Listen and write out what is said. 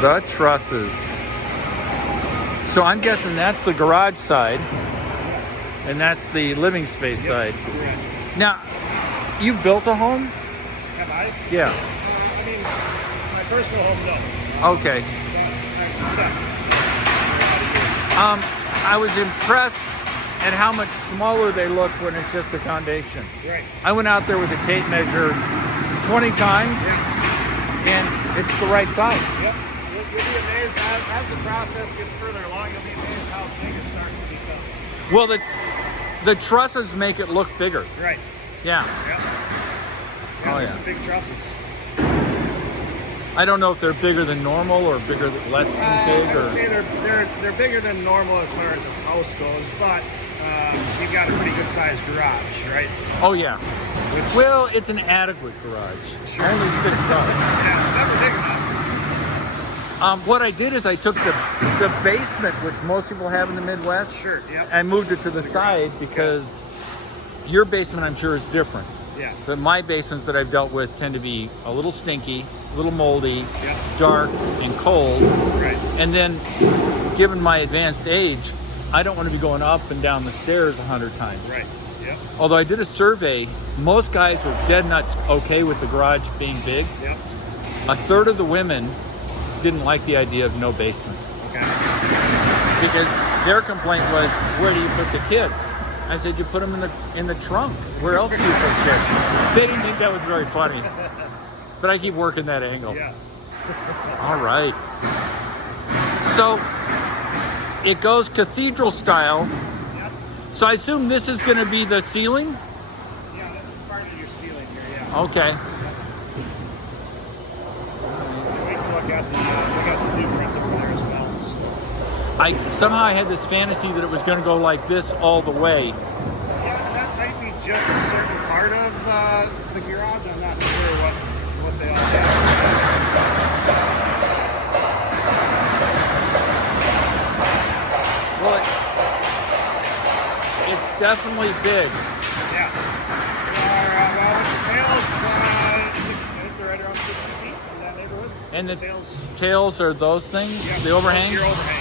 The trusses. So I'm guessing that's the garage side, and that's the living space side. Correct. Now, you built a home? Have I? Yeah. I mean, my personal home, no. Okay. I've set. I was impressed at how much smaller they look when it's just a foundation. Right. I went out there with a tape measure 20 times, and it's the right size. Yep. You'll be amazed as the process gets further along. You'll be amazed how big it starts to become. Well, the trusses make it look bigger. Right. Yeah. Yep. Oh, There's yeah. some big trusses. I don't know if they're bigger than normal or bigger than less than big. I would Or say they're bigger than normal as far as a house goes, but you've got a pretty good sized garage, right? oh yeah. Well, it's an adequate garage. Only 6 cars. Yeah, it's never big enough. What I did is I took the basement, which most people have in the Midwest, Sure. Yep. and moved it to the side because your basement, I'm sure, is different. Yeah. But my basements that I've dealt with tend to be a little stinky, a little moldy, Yep. dark, and cold. Right. And then, given my advanced age, I don't want to be going up and down the stairs 100 times. Right. Yep. Although I did a survey, most guys were dead nuts okay with the garage being big. Yep. A third of the women didn't like the idea of no basement Okay. because their complaint was, where do you put the kids? I said, you put them in the trunk. Where else do you put kids? They didn't think that was very funny. But I keep working that angle. Yeah. All right. So it goes cathedral style. Yep. So I assume this is going to be the ceiling? Yeah, this is part of your ceiling here, yeah. Okay. We can look at the blueprint over there as well. So. Somehow I had this fantasy that it was going to go like this all the way. Yeah, that might be just a certain part of the garage. I'm not sure what they all have. Well, it's definitely big. Yeah. Well, the tails, 6 feet, they're right around 60 feet in that neighborhood. And the tails. tails are those things? Yeah, The overhangs? Your overhang.